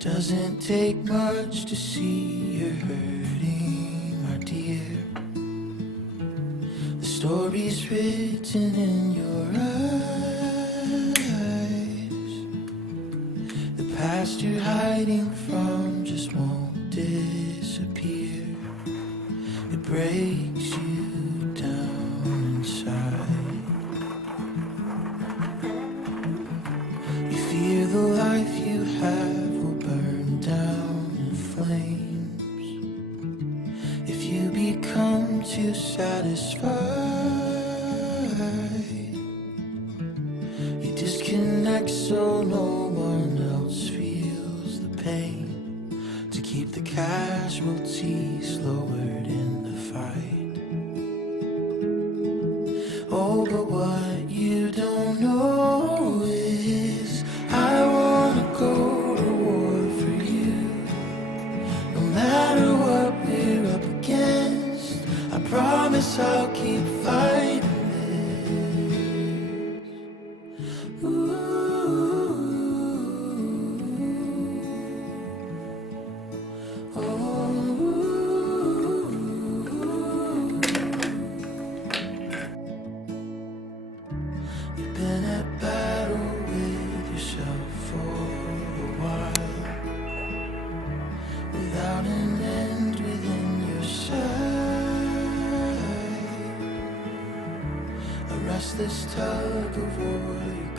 Doesn't take much to see you're hurting, my dear. The story's written in your eyes. The past you're hiding from just won't disappear. It breaks you down inside. You fear the life you have will burn down in flames if you become too satisfied. You disconnect so no one else feels the pain, to keep the casualties lowered in the fight. Oh, but what you don't know is I wanna go to war for you. No matter what we're up against, I promise I'll keep fighting this. Ooh. Oh. You've been at battle with yourself for a while, without an end within your sight. A restless tug of war, you're